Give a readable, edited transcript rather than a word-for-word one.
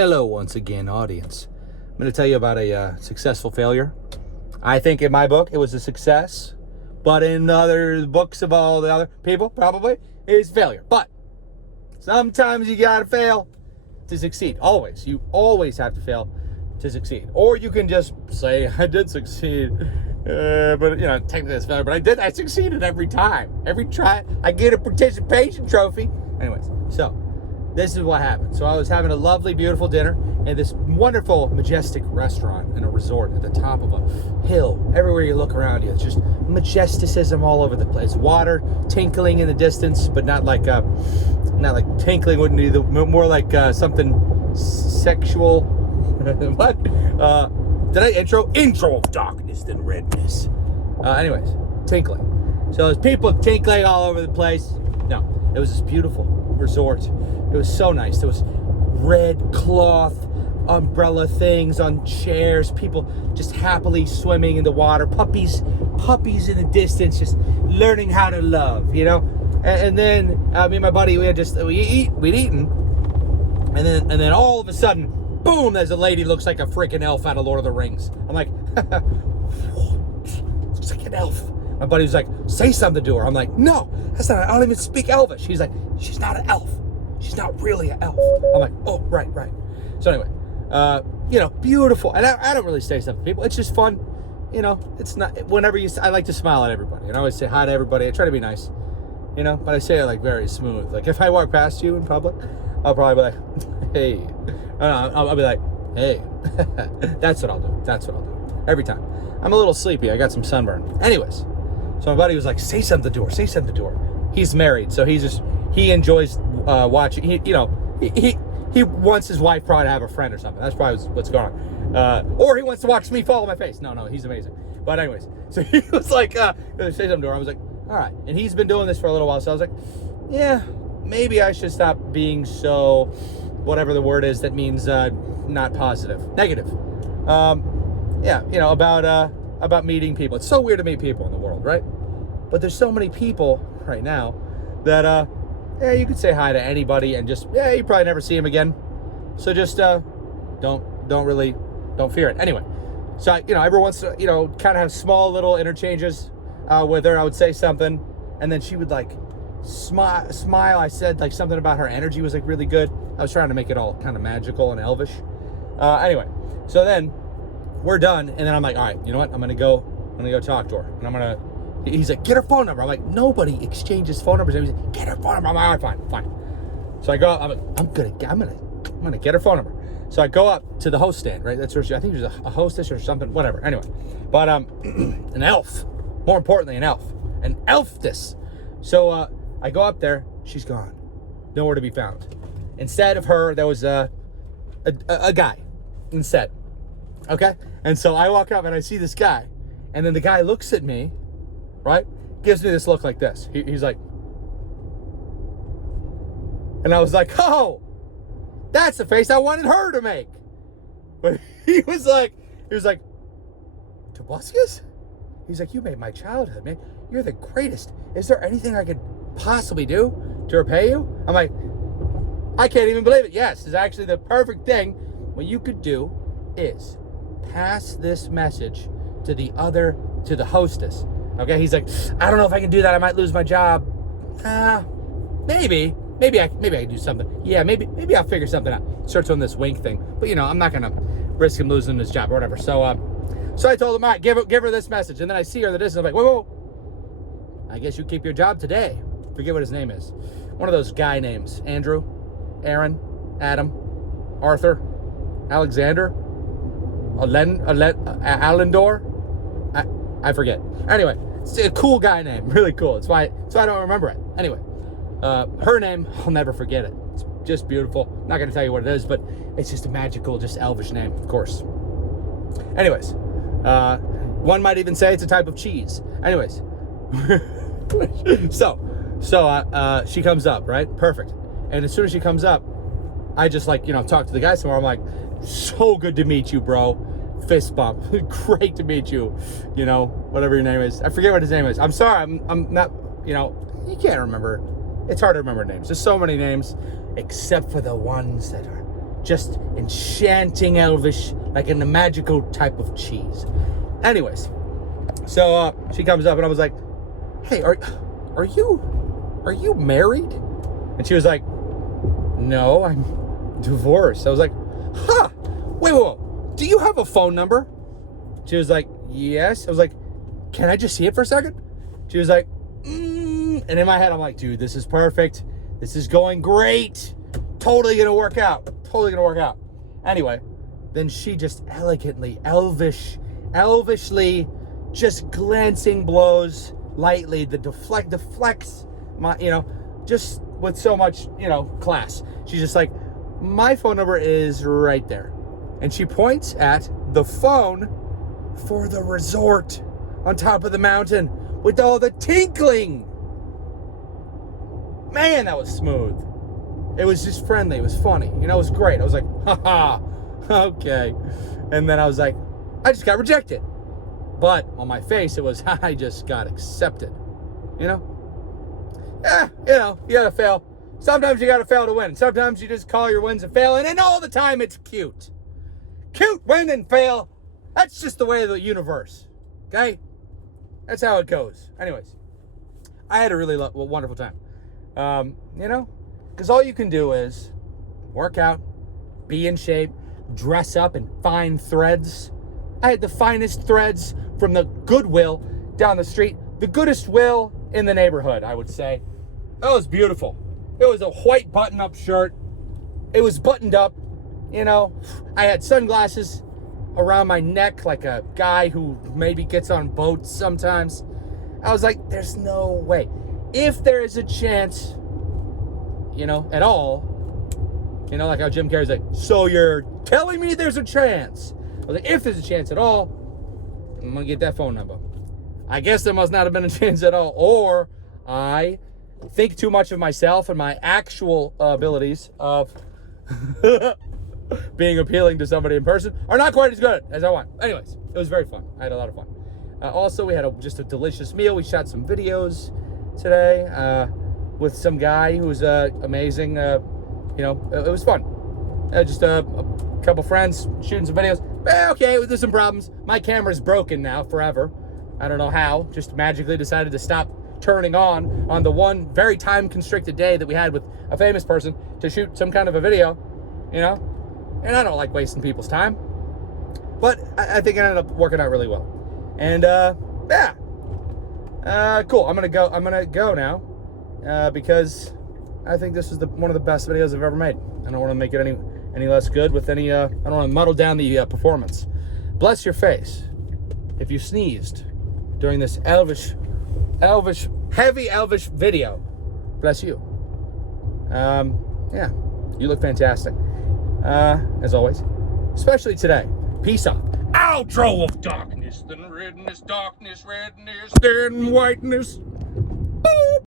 Hello once again, audience. I'm going to tell you about a successful failure. I think in my book it was a success, but in other books of all the other people, probably, it's failure. But sometimes you got to fail to succeed. Always. You always have to fail to succeed. Or you can just say, I did succeed. But, technically it's failure. But I succeeded every time. Every try, I get a participation trophy. Anyways, so this is what happened. So I was having a lovely, beautiful dinner in this wonderful, majestic restaurant in a resort at the top of a hill. Everywhere you look around you, it's just majesticism all over the place. Water tinkling in the distance, but not like tinkling wouldn't be more like something sexual. What? Did I intro? Intro of darkness and redness. Anyways, tinkling. So there's people tinkling all over the place. No, it was this beautiful resort. It was so nice. There was red cloth umbrella things on chairs, people just happily swimming in the water, puppies in the distance, just learning how to love, And then me and my buddy, we'd eaten, and then all of a sudden, boom! There's a lady looks like a freaking elf out of Lord of the Rings. I'm like, looks like an elf. My buddy was like, say something to her. I'm like, no, that's not. I don't even speak Elvish. He's like, she's not an elf. She's not really an elf. I'm like, oh, right. So anyway, beautiful. And I don't really say stuff to people. It's just fun. It's not, I like to smile at everybody. And I always say hi to everybody. I try to be nice, but I say it like very smooth. Like if I walk past you in public, I'll probably be like, hey. I'll be like, hey. That's what I'll do. Every time. I'm a little sleepy. I got some sunburn. Anyways, so my buddy was like, say something to her. He's married, so he enjoys watching. He wants his wife probably to have a friend or something. That's probably what's going on. Or he wants to watch me fall on my face. No, he's amazing. But anyways, so he was like, say something to her. I was like, all right. And he's been doing this for a little while, so I was like, yeah, maybe I should stop being so, whatever the word is that means not positive, negative. About meeting people. It's so weird to meet people in the world, right? But there's so many people right now that you could say hi to anybody and just you probably never see him again. So just don't fear it. Anyway, so every once kind of have small little interchanges with her. I would say something, and then she would like smile. I said like something about her energy was like really good. I was trying to make it all kind of magical and elvish. Anyway, so then we're done, and then I'm like, all right, you know what? I'm gonna go talk to her, and he's like, get her phone number. I'm like, nobody exchanges phone numbers. He's like, get her phone number. I'm like, all right, fine. So I go up, I'm gonna get her phone number. So I go up to the host stand, right? That's where I think there's a hostess or something, whatever. Anyway, but an elf, more importantly, an elftess. So I go up there, she's gone, nowhere to be found. Instead of her, there was a guy instead. Okay? And so I walk up and I see this guy, and then the guy looks at me, right? Gives me this look like this. He's like, and I was like, oh, that's the face I wanted her to make. But he was like, Tobuscus? He's like, you made my childhood, man. You're the greatest. Is there anything I could possibly do to repay you? I'm like, I can't even believe it. Yes, it's actually the perfect thing. What you could do is pass this message to the hostess. Okay, he's like, I don't know if I can do that. I might lose my job. Maybe I can do something. Yeah, maybe I'll figure something out. Starts on this wink thing, but I'm not gonna risk him losing his job or whatever. So I told him, all right, give her this message, and then I see her in the distance. I'm like, whoa. I guess you keep your job today. Forget what his name is. One of those guy names: Andrew, Aaron, Adam, Arthur, Alexander, Alendor. I forget. Anyway, it's a cool guy name, really cool. That's why I don't remember it. Anyway, her name, I'll never forget it. It's just beautiful. I'm not gonna tell you what it is, but it's just a magical, just elvish name, of course. Anyways, one might even say it's a type of cheese. Anyways, so she comes up, right? Perfect. And as soon as she comes up, I just talk to the guy some more. I'm like, so good to meet you, bro. Fist bump. Great to meet you. Whatever your name is. I forget what his name is. I'm sorry. I'm not, you can't remember. It's hard to remember names. There's so many names, except for the ones that are just enchanting Elvish, like in a magical type of cheese. Anyways, so she comes up and I was like, hey, are you married? And she was like, no, I'm divorced. I was like, wait, do you have a phone number? She was like, yes. I was like, can I just see it for a second? She was like, and in my head, I'm like, dude, this is perfect. This is going great. Totally gonna work out. Anyway, then she just elegantly, elvishly, just glancing blows lightly, deflects my, just with so much, class. She's just like, my phone number is right there. And she points at the phone for the resort on top of the mountain with all the tinkling. Man, that was smooth. It was just friendly. It was funny. It was great. I was like, haha, okay. And then I was like, I just got rejected. But on my face, it was, I just got accepted. You gotta fail. Sometimes you gotta fail to win. Sometimes you just call your wins a fail, and then all the time it's cute. Cute win and fail. That's just the way of the universe. Okay? That's how it goes. Anyways, I had a really wonderful time. Because all you can do is work out, be in shape, dress up in fine threads. I had the finest threads from the Goodwill down the street. The goodest will in the neighborhood, I would say. That was beautiful. It was a white button-up shirt. It was buttoned up. I had sunglasses around my neck like a guy who maybe gets on boats sometimes. I was like, there's no way. If there is a chance, at all, like how Jim Carrey's like, so you're telling me there's a chance? I was like, if there's a chance at all, I'm going to get that phone number. I guess there must not have been a chance at all, or I think too much of myself and my actual abilities of being appealing to somebody in person are not quite as good as I want. Anyways, it was very fun. I had a lot of fun. Also, we had just a delicious meal. We shot some videos today with some guy who was amazing. It was fun. Just a couple friends shooting some videos. Okay, there's some problems. My camera's broken now forever. I don't know how. Just magically decided to stop turning on the one very time-constricted day that we had with a famous person to shoot some kind of a video, And I don't like wasting people's time. But I think it ended up working out really well. And, cool. I'm gonna go now because I think this is one of the best videos I've ever made. I don't want to make it any less good with any, I don't want to muddle down the performance. Bless your face if you sneezed during this heavy Elvish video. Bless you. You look fantastic. As always. Especially today. Peace out. Outro of darkness, then redness, darkness, redness, then whiteness.